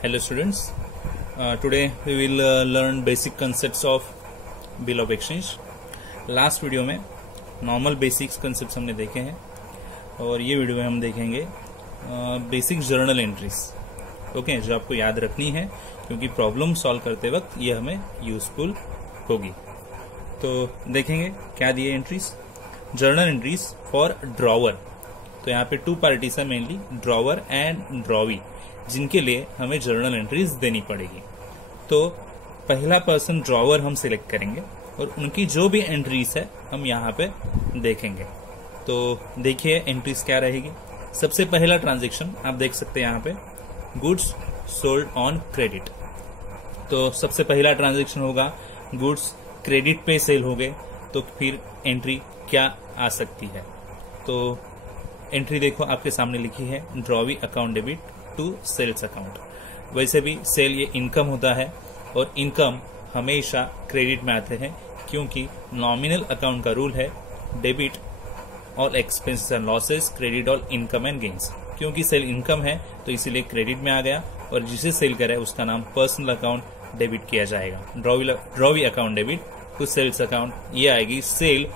Hello students, today we will learn basic concepts of bill of exchange. Last video में normal basics concept हमने देखे हैं और ये वीडियो में हम देखेंगे बेसिक जर्नल एंट्रीज, ओके, जो आपको याद रखनी है क्योंकि प्रॉब्लम सॉल्व करते वक्त ये हमें यूजफुल होगी. तो देखेंगे क्या दिए entries. Journal entries for drawer. तो यहाँ पे टू पार्टीज है मेनली, ड्रॉवर एंड ड्रॉवी, जिनके लिए हमें जर्नल एंट्रीज देनी पड़ेगी. तो पहला पर्सन ड्रॉवर हम सिलेक्ट करेंगे और उनकी जो भी एंट्रीज है हम यहाँ पे देखेंगे. तो देखिए एंट्रीज क्या रहेगी. सबसे पहला ट्रांजैक्शन आप देख सकते हैं यहाँ पे, गुड्स सोल्ड ऑन क्रेडिट. तो सबसे पहला ट्रांजैक्शन होगा गुड्स क्रेडिट पे सेल हो गए. तो फिर एंट्री क्या आ सकती है. तो एंट्री देखो आपके सामने लिखी है, drawee account debit to sales account. वैसे भी सेल ये इनकम होता है और इनकम हमेशा क्रेडिट में आते हैं क्योंकि नॉमिनल अकाउंट का रूल है debit all expenses and losses, credit all income and gains. क्योंकि सेल इनकम है तो इसीलिए क्रेडिट में आ गया और जिसे सेल करे उसका नाम पर्सनल अकाउंट डेबिट किया जाएगा. Drawee account debit to sales account, ये आएगी सेल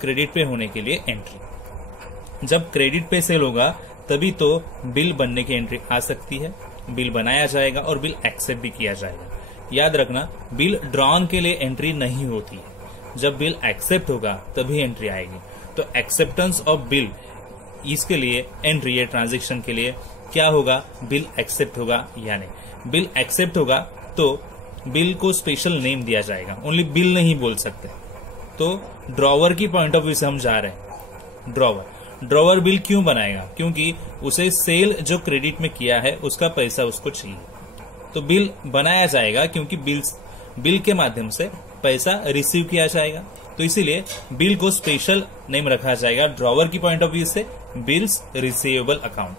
क्रेडिट पे होने के लिए एंट्री. जब क्रेडिट पे सेल होगा तभी तो बिल बनने की एंट्री आ सकती है. बिल बनाया जाएगा और बिल एक्सेप्ट भी किया जाएगा. याद रखना, बिल ड्रॉन के लिए एंट्री नहीं होती है. जब बिल एक्सेप्ट होगा तभी एंट्री आएगी. तो एक्सेप्टेंस ऑफ बिल, इसके लिए एंट्री है ट्रांजैक्शन के लिए क्या होगा, बिल एक्सेप्ट होगा. यानी बिल एक्सेप्ट होगा तो बिल को स्पेशल नेम दिया जाएगा, ओनली बिल नहीं बोल सकते. तो ड्रॉवर की पॉइंट ऑफ व्यू से हम जा रहे हैं. ड्रॉवर बिल क्यों बनाएगा, क्योंकि उसे सेल जो क्रेडिट में किया है उसका पैसा उसको चाहिए. तो बिल बनाया जाएगा क्योंकि बिल के माध्यम से पैसा रिसीव किया जाएगा. तो इसीलिए बिल को स्पेशल नेम रखा जाएगा ड्रॉवर की पॉइंट ऑफ व्यू से, bills receivable account.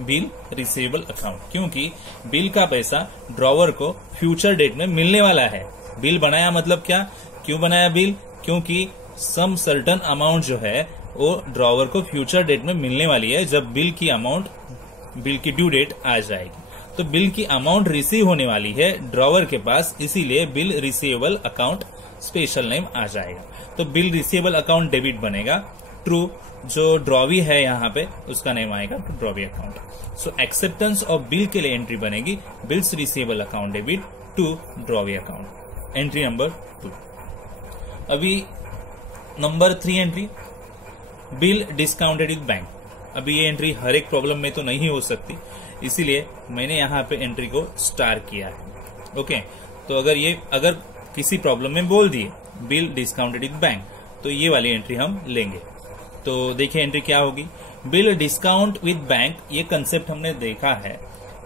Bill receivable account क्योंकि बिल का पैसा ड्रॉवर को फ्यूचर डेट में मिलने वाला है. बिल बनाया मतलब क्या, क्यों बनाया बिल, क्योंकि सम सर्टन अमाउंट जो है वो ड्रॉवर को फ्यूचर डेट में मिलने वाली है जब बिल की ड्यू डेट आ जाएगी. तो बिल की अमाउंट रिसीव होने वाली है ड्रॉवर के पास, इसीलिए bill receivable account special name आ जाएगा. तो बिल रिसीवेबल अकाउंट डेबिट बनेगा. ट्रू जो ड्रॉवी है यहाँ पे उसका नेम आएगा drawee account. So acceptance of bill के लिए एंट्री बनेगी bills receivable account debit to drawee account. Entry number 2. अभी number 3 entry, bill discounted with bank. अभी ये एंट्री हर एक प्रॉब्लम में तो नहीं हो सकती, इसीलिए मैंने यहाँ पे एंट्री को स्टार किया है. ओके, तो अगर किसी प्रॉब्लम में बोल दिए बिल डिस्काउंटेड विद बैंक तो ये वाली एंट्री हम लेंगे. तो देखिए एंट्री क्या होगी, बिल डिस्काउंट विद बैंक. ये कंसेप्ट हमने देखा है.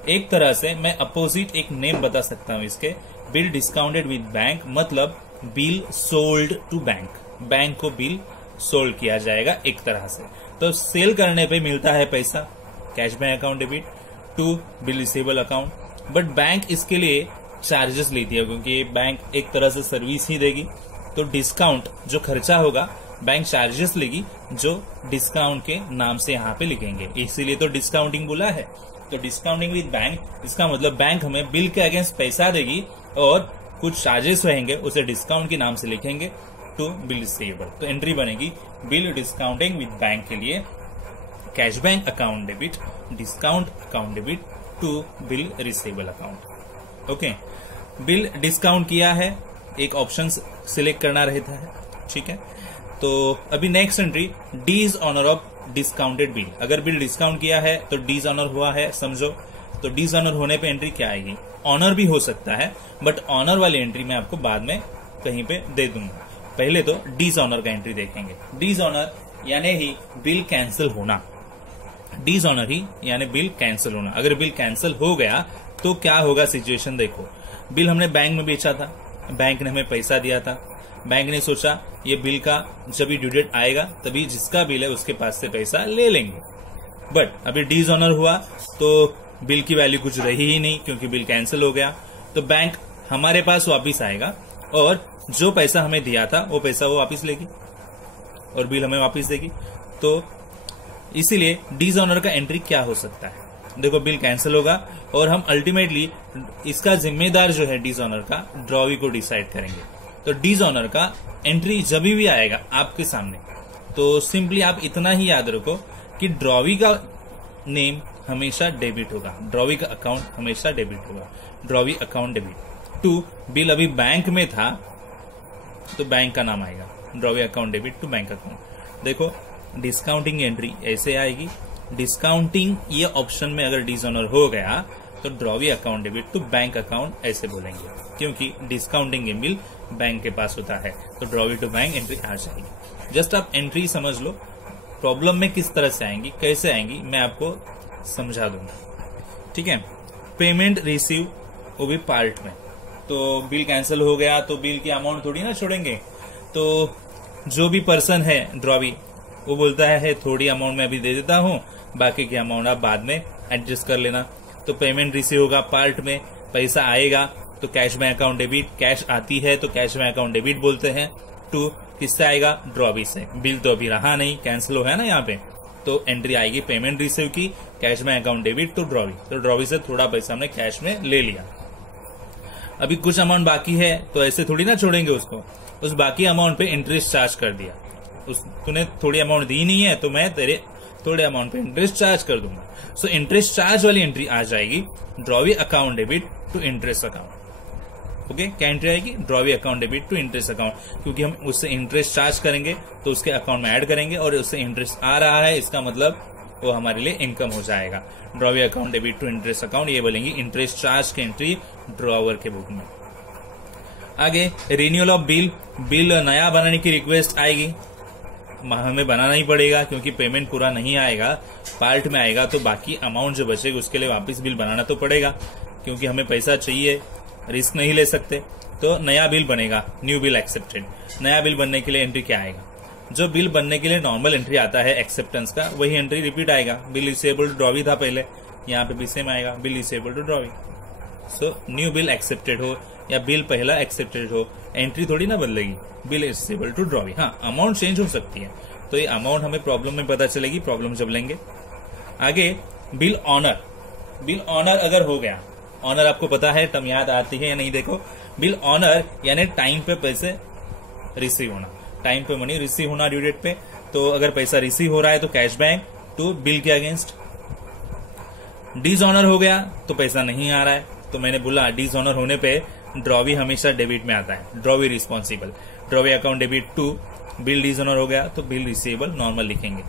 एक तरह से मैं अपोजिट एक नेम बता सकता हूँ इसके, बिल डिस्काउंटेड विद बैंक मतलब bill sold to bank. Bank को बिल सोल्ड किया जाएगा एक तरह से. तो सेल करने पे मिलता है पैसा cash bank account debit to bill receivable account. But bank इसके लिए चार्जेस लेती है क्योंकि बैंक एक तरह से सर्विस ही देगी. तो डिस्काउंट जो खर्चा होगा बैंक चार्जेस लेगी जो डिस्काउंट के नाम से यहाँ पे लिखेंगे, इसीलिए तो डिस्काउंटिंग बोला है. तो डिस्काउंटिंग विद बैंक, इसका मतलब बैंक हमें बिल के अगेंस्ट पैसा देगी और कुछ चार्जेस रहेंगे उसे डिस्काउंट के नाम से लिखेंगे टू बिल रिसीवेबल. तो एंट्री बनेगी बिल डिस्काउंटिंग विद बैंक के लिए cash bank account debit discount account debit to bill receivable account. Okay, bill discount किया है, एक ऑप्शन सिलेक्ट करना रहता है. ठीक है, तो अभी next entry, dishonour of discounted bill. अगर बिल डिस्काउंट किया है तो डीज ऑनर हुआ है समझो. तो डीज ऑनर होने पे एंट्री क्या आएगी, ऑनर भी हो सकता है बट ऑनर वाली एंट्री मैं आपको बाद में कहीं पे दे दूंगा. पहले तो डीज ऑनर का एंट्री देखेंगे. डीज ऑनर यानी ही बिल कैंसिल होना. डीज ऑनर ही यानी बिल कैंसिल होना. अगर बिल कैंसिल हो गया तो क्या होगा सिचुएशन देखो. बिल हमने बैंक में बेचा था, बैंक ने हमें पैसा दिया था. बैंक ने सोचा ये बिल का जब ड्यू डेट आएगा तभी जिसका बिल है उसके पास से पैसा ले लेंगे. बट अभी डीज ऑनर हुआ तो बिल की वैल्यू कुछ रही ही नहीं क्योंकि बिल कैंसिल हो गया. तो बैंक हमारे पास वापिस आएगा और जो पैसा हमें दिया था वो पैसा वो वापिस लेगी और बिल हमें वापिस देगी. तो इसीलिए डीज ऑनर का एंट्री क्या हो सकता है, देखो बिल कैंसिल होगा और हम अल्टीमेटली इसका जिम्मेदार जो है डिसऑनर का, ड्रॉवी को डिसाइड करेंगे। तो डिसऑनर का एंट्री जब भी आएगा आपके सामने, तो सिंपली आप इतना ही याद रखो कि ड्रॉवी का नेम हमेशा डेबिट होगा, ड्रॉवी का अकाउंट हमेशा डेबिट होगा, drawee account debit to bill अभी बैंक में था तो बैंक का नाम आएगा, drawee account debit to bank account. देखो डिस्काउंटिंग एंट्री ऐसे आएगी, डिस्काउंटिंग ये ऑप्शन में अगर डिसऑनर हो गया तो drawee account debit to bank account ऐसे बोलेंगे, क्योंकि डिस्काउंटिंग बिल बैंक के पास होता है, तो ड्रॉवी टू बैंक एंट्री आ जाएगी। जस्ट आप एंट्री समझ लो, प्रॉब्लम में किस तरह से आएंगी, कैसे आएंगी, मैं आपको समझा दूंगा। ठीक है, पेमेंट रिसीव वो भी पार्ट में। तो बिल कैंसिल हो गया तो बिल की अमाउंट थोड़ी ना छोड़ेंगे, तो जो भी पर्सन है ड्रॉवी वो बोलता है थोड़ी अमाउंट मैं अभी दे देता हूं, बाकी की अमाउंट आप बाद में एडजस्ट कर लेना। तो पेमेंट रिसीव होगा पार्ट में, पैसा आएगा तो cash bank account debit, cash आती है तो कैश बैंक अकाउंट डेबिट बोलते हैं। टू किससे आएगा, ड्रॉवी से। बिल तो अभी रहा नहीं, कैंसिल हो है ना यहाँ पे, तो एंट्री आएगी पेमेंट रिसीव की, cash bank account debit to drawee. तो ड्रॉवी से थोड़ा पैसा हमने कैश में ले लिया, अभी कुछ अमाउंट बाकी है तो ऐसे थोड़ी ना छोड़ेंगे उसको, उस बाकी अमाउंट पे इंटरेस्ट चार्ज कर दिया। तूने थोड़ी अमाउंट दी नहीं है तो मैं तेरे थोड़े अमाउंट पे इंटरेस्ट चार्ज कर दूंगा। सो इंटरेस्ट चार्ज वाली एंट्री आ जाएगी, drawee account debit to interest account. Okay, क्या एंट्री आएगी, drawee account debit to interest account, क्योंकि हम उससे इंटरेस्ट चार्ज करेंगे तो उसके अकाउंट में ऐड करेंगे और उससे इंटरेस्ट आ रहा है, इसका मतलब वो हमारे लिए इनकम हो जाएगा। Drawee account debit to interest account, ये बोलेंगे इंटरेस्ट चार्ज की एंट्री ड्रॉवर के बुक में। आगे रिन्यूअल ऑफ बिल, बिल नया बनाने की रिक्वेस्ट आएगी, हमें बनाना ही पड़ेगा क्योंकि पेमेंट पूरा नहीं आएगा, पार्ट में आएगा, तो बाकी अमाउंट जो बचेगा उसके लिए वापस बिल बनाना तो पड़ेगा, क्योंकि हमें पैसा चाहिए, रिस्क नहीं ले सकते। तो नया बिल बनेगा, न्यू बिल एक्सेप्टेड। नया बिल बनने के लिए एंट्री क्या आएगा, जो बिल बनने के लिए नॉर्मल एंट्री आता है एक्सेप्टेंस का, वही एंट्री रिपीट आएगा। बिल रिसीवेबल टू ड्रॉवी था पहले, यहाँ पे भी सेम आएगा, bill receivable to drawee. So new bill accepted हो या बिल पहला एक्सेप्टेड हो, एंट्री थोड़ी ना बदलेगी, बिल रिसीवेबल टू ड्रॉवी। हाँ, अमाउंट चेंज हो सकती है, तो ये अमाउंट हमें प्रॉब्लम में पता चलेगी, प्रॉब्लम जब लेंगे। आगे बिल ऑनर, बिल ऑनर अगर हो गया, ऑनर आपको पता है टर्म याद आती है या नहीं, देखो बिल ऑनर यानी टाइम पे पैसे रिसीव होना, टाइम पे मनी रिसीव होना ड्यू डेट पे। तो अगर पैसा रिसीव हो रहा है तो कैश बैंक टू बिल के अगेंस्ट। डिसऑनर हो गया तो पैसा नहीं आ रहा है, तो मैंने बोला डिसऑनर होने पे ड्रॉवी हमेशा डेबिट में आता है, drawee responsible, drawee account debit to bill. Dishonour हो गया तो बिल रिसीवेबल नॉर्मल लिखेंगे।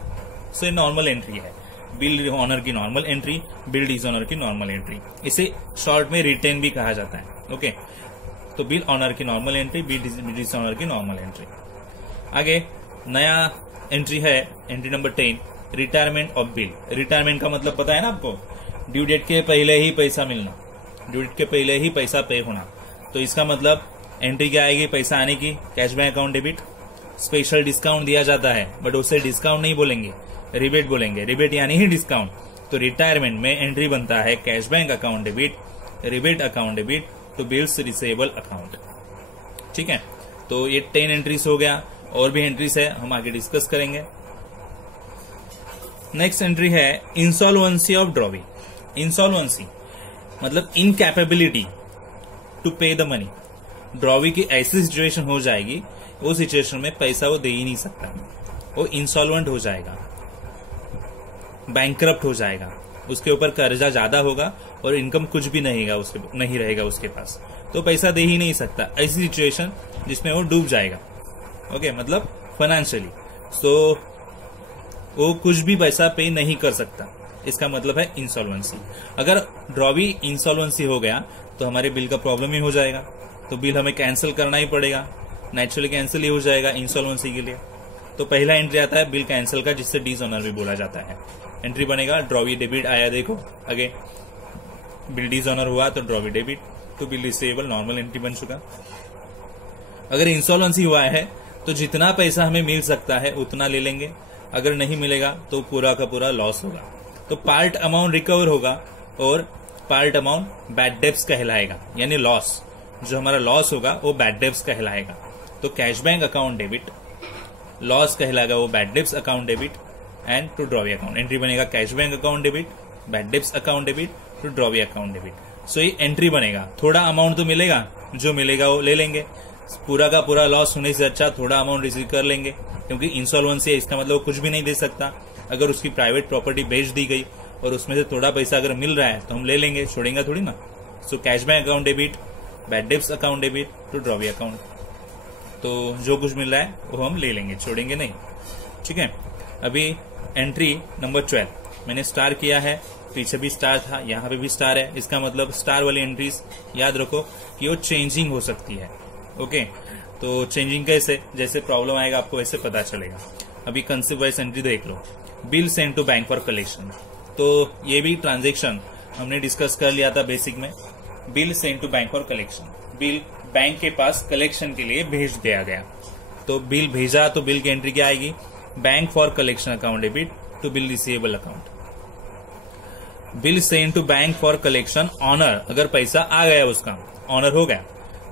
सो ये नॉर्मल एंट्री है, बिल ऑनर की नॉर्मल एंट्री, बिल डिसऑनर की नॉर्मल एंट्री, इसे शॉर्ट में रिटेन भी कहा जाता है। ओके, तो बिल ऑनर की नॉर्मल एंट्री, बिल डिसऑनर की नॉर्मल एंट्री। आगे नया एंट्री है entry number 10, retirement of bill. Retirement का मतलब पता है ना आपको, ड्यू डेट के पहले ही पैसा मिलना, ड्यू डेट के पहले ही पैसा पे होना। तो इसका मतलब एंट्री क्या आएगी, पैसा आने की, cash bank account debit. Special discount दिया जाता है बट उसे डिस्काउंट नहीं बोलेंगे, रिबेट बोलेंगे, रिबेट यानी ही डिस्काउंट। तो रिटायरमेंट में एंट्री बनता है cash bank account debit, rebate account debit to bills receivable account. ठीक है, तो ये 10 एंट्रीज हो गया, और भी एंट्रीज है हम आगे डिस्कस करेंगे। नेक्स्ट एंट्री है इंसॉल्वेंसी ऑफ ड्रॉवी। इंसॉल्वेंसी मतलब इनकैपेबिलिटी टू पे द मनी। ड्रॉवी की ऐसी सिचुएशन हो जाएगी, वो सिचुएशन में पैसा वो दे ही नहीं सकता, वो इंसॉल्वेंट हो जाएगा, बैंकरप्ट हो जाएगा, उसके ऊपर कर्जा ज्यादा होगा और इनकम कुछ भी नहीं रहेगा उसके पास, तो पैसा दे ही नहीं सकता। ऐसी सिचुएशन जिसमें वो डूब जाएगा। ओके, मतलब फाइनेंशियली, सो वो कुछ भी पैसा पे नहीं कर सकता, इसका मतलब है इंसॉल्वेंसी। अगर ड्रॉवी इंसॉल्वेंसी हो गया तो हमारे बिल का प्रॉब्लम ही हो जाएगा, तो बिल हमें कैंसिल करना ही पड़ेगा, नेचुरली कैंसिल ही हो जाएगा इंसॉल्वेंसी के लिए। तो पहला एंट्री आता है बिल कैंसिल का, जिससे डिसऑनर भी बोला जाता है। एंट्री बनेगा ड्रॉवी डेबिट आया, देखो आगे बिल डिसऑनर हुआ तो ड्रॉवी डेबिट तो बिल रिसीवेबल नॉर्मल एंट्री बन चुका। अगर इंसॉल्वेंसी हुआ है तो जितना पैसा हमें मिल सकता है उतना ले लेंगे, अगर नहीं मिलेगा तो पूरा का पूरा लॉस होगा। तो पार्ट अमाउंट रिकवर होगा और पार्ट अमाउंट बैड डेब्ट्स कहलाएगा, यानी लॉस, जो हमारा लॉस होगा वो बैड डेब्ट्स कहलाएगा। तो cash bank account debit, loss कहलाएगा वो bad debts account debit and to drawee account. Entry बनेगा cash bank account debit bad debts account debit to drawee account debit. So ये एंट्री बनेगा। थोड़ा अमाउंट तो मिलेगा, जो मिलेगा वो ले लेंगे। पूरा का पूरा लॉस होने से अच्छा थोड़ा अमाउंट रिसीव कर लेंगे, क्योंकि इंसॉल्वेंसी है, इसका मतलब कुछ भी नहीं दे सकता। अगर उसकी प्राइवेट प्रॉपर्टी बेच दी गई और उसमें से थोड़ा पैसा अगर मिल रहा है तो हम ले लेंगे, छोड़ेंगे थोड़ी ना। So cash bank account debit, bad debts account debit to drawee account. तो जो कुछ मिल रहा है वो हम ले लेंगे, छोड़ेंगे नहीं। ठीक है। अभी एंट्री नंबर 12 मैंने स्टार किया है, पीछे भी स्टार था, यहाँ पे भी स्टार है। इसका मतलब स्टार वाली एंट्रीज याद रखो कि वो चेंजिंग हो सकती है। ओके, तो चेंजिंग कैसे, जैसे प्रॉब्लम आएगा आपको वैसे पता चलेगा। अभी कंसेप्ट वाइज एंट्री देख लो। Bill send to bank for collection, तो ये भी ट्रांजेक्शन हमने डिस्कस कर लिया था बेसिक में। Bill send to bank for collection, bill bank के पास कलेक्शन के लिए भेज दिया गया। तो बिल भेजा तो बिल की एंट्री क्या आएगी, bank for collection account debit to bill receivable account. Bill send to bank for collection honour, अगर पैसा आ गया उसका, ऑनर हो गया,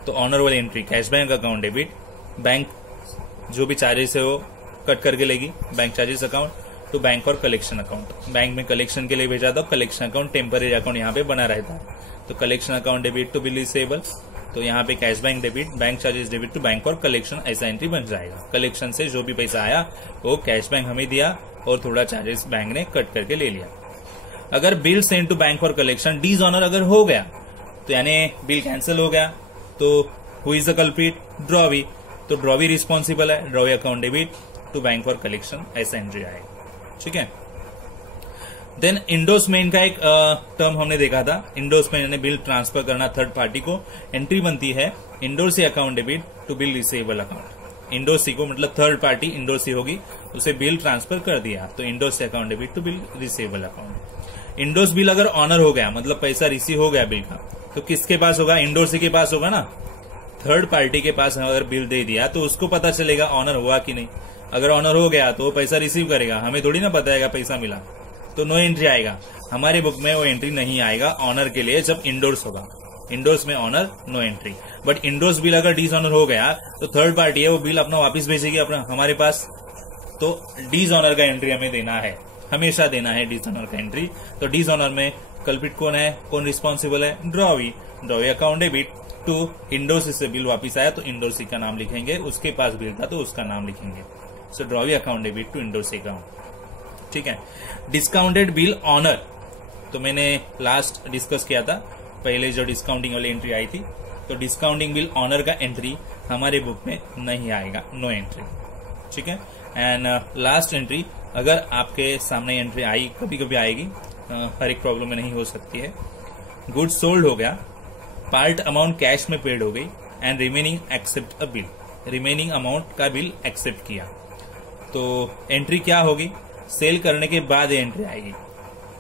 तो ऑनर वाली entry cash bank account debit, bank जो भी चार्जेस है वो कट करके लेगी, bank charges account to bank for collection account. Bank में कलेक्शन के लिए भेजा था, कलेक्शन अकाउंट टेम्पररी अकाउंट यहाँ पे बना रहता है, तो collection account debit to bill receivable. तो यहाँ पे cash bank debit, bank charges debit to bank for collection, ऐसा एंट्री बन जाएगा। कलेक्शन से जो भी पैसा आया वो कैश बैंक हमें दिया और थोड़ा चार्जेस बैंक ने कट करके ले लिया। अगर bill send to bank for collection dishonour अगर हो गया, तो यानी बिल कैंसिल हो गया, तो who is the culprit, drawee. तो ड्रॉवी रिस्पॉन्सिबल है, drawee account debit to bank for collection, ऐसा एंट्री आएगा। ठीक है। देन इंडोर्समेंट का एक टर्म हमने देखा था। इंडोर्समेंट यानी बिल ट्रांसफर करना थर्ड पार्टी को। एंट्री बनती है endorsee account debit to bill receivable account. Endorsee को मतलब थर्ड पार्टी इंडोर्सी होगी, उसे बिल ट्रांसफर कर दिया तो endorsee account debit to bill receivable account. Endorse bill अगर ऑनर हो गया, मतलब पैसा रिसीव हो गया बिल का, तो किसके पास होगा, इंडोर्सी के पास होगा ना। थर्ड पार्टी के पास अगर बिल दे दिया तो उसको पता चलेगा ऑनर हुआ कि नहीं। अगर ऑनर हो गया तो वो पैसा रिसीव करेगा, हमें थोड़ी ना पता है पैसा मिला, तो नो एंट्री आएगा। हमारे बुक में वो एंट्री नहीं आएगा ऑनर के लिए जब इंडोर्स होगा। इंडोर्स में honour, no entry. But endorse bill अगर डिसऑनर हो गया तो थर्ड पार्टी है वो बिल अपना वापस भेजेगी अपना हमारे पास, तो डिसऑनर का एंट्री हमें देना है, हमेशा देना है डिसऑनर का एंट्री। तो डिसऑनर में कल्प्रिट कौन है, कौन रिस्पॉन्सिबल है, drawee. Drawee account debit to endorsee से बिल वापिस आया तो इंडोर्सी का नाम लिखेंगे, उसके पास बिल था तो उसका नाम लिखेंगे। So drawee account debit to endorsee account. ठीक है। डिस्काउंटेड बिल ऑनर, तो मैंने लास्ट डिस्कस किया था पहले जो डिस्काउंटिंग वाली एंट्री आई थी, तो डिस्काउंटिंग बिल ऑनर का एंट्री हमारे बुक में नहीं आएगा, नो एंट्री। ठीक है। एंड लास्ट एंट्री, अगर आपके सामने एंट्री आई, कभी कभी आएगी, हर एक प्रॉब्लम में नहीं हो सकती है। गुड्स सोल्ड हो गया, पार्ट अमाउंट कैश में पेड हो गई and remaining accept a bill, remaining amount का बिल एक्सेप्ट किया, तो एंट्री क्या होगी, सेल करने के बाद एंट्री आएगी।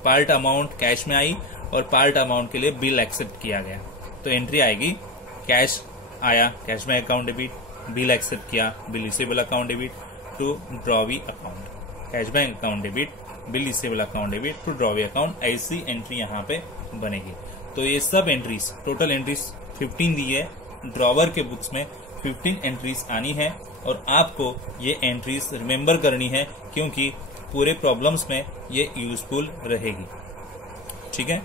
पार्ट अमाउंट कैश में आई और पार्ट अमाउंट के लिए बिल एक्सेप्ट किया गया, तो एंट्री आएगी कैश आया, कैश में अकाउंट डेबिट, बिल एक्सेप्ट किया, bill receivable account debit to drawee account, cash bank account debit, bill receivable account debit to drawee account, ऐसी एंट्री यहाँ पे बनेगी। तो ये सब एंट्रीज, टोटल एंट्रीज 15 दी है। ड्रॉवर के बुक्स में 15 एंट्रीज आनी है और आपको ये एंट्रीज रिमेम्बर करनी है, क्योंकि पूरे प्रॉब्लम्स में ये यूजफुल रहेगी। ठीक है।